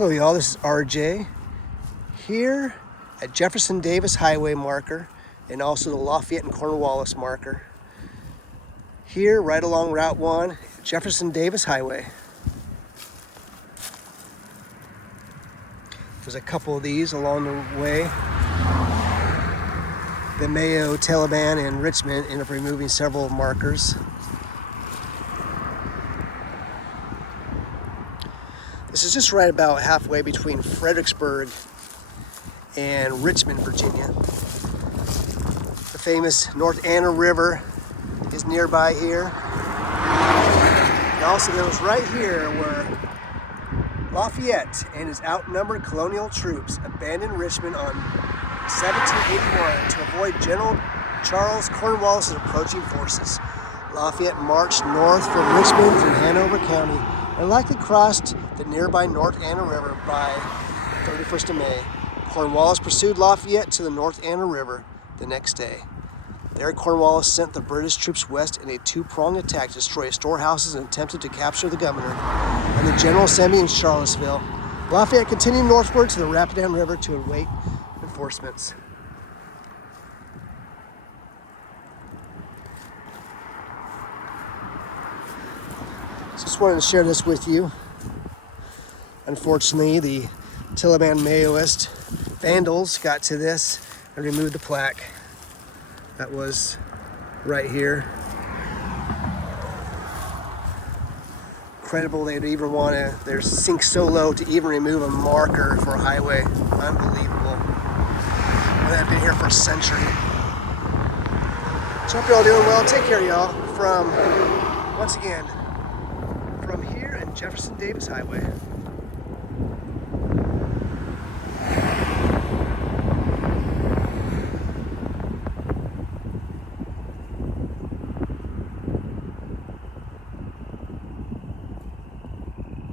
Hello y'all, this is RJ here at Jefferson Davis Highway marker and also the Lafayette and Cornwallis marker. Here right along Route 1, Jefferson Davis Highway. There's a couple of these along the way. The Mayo, Taliban, and Richmond ended up removing several markers. This is just right about halfway between Fredericksburg and Richmond, Virginia. The famous North Anna River is nearby here. And also there was right here where Lafayette and his outnumbered colonial troops abandoned Richmond on 1781 to avoid General Charles Cornwallis' approaching forces. Lafayette marched north from Richmond through Hanover County and likely crossed the nearby North Anna River by 31st of May. Cornwallis pursued Lafayette to the North Anna River the next day. There, Cornwallis sent the British troops west in a two-pronged attack to destroy storehouses and attempted to capture the governor and the General Assembly in Charlottesville. Lafayette continued northward to the Rapidan River to await reinforcements. Just wanted to share this with you. Unfortunately, the Taliban Maoist vandals got to this and removed the plaque that was right here. Incredible they'd even want to, they're sink so low to even remove a marker for a highway. Unbelievable. And they've been here for a century. So I hope you're all doing well. Take care, y'all. Once again, from here at Jefferson Davis Highway.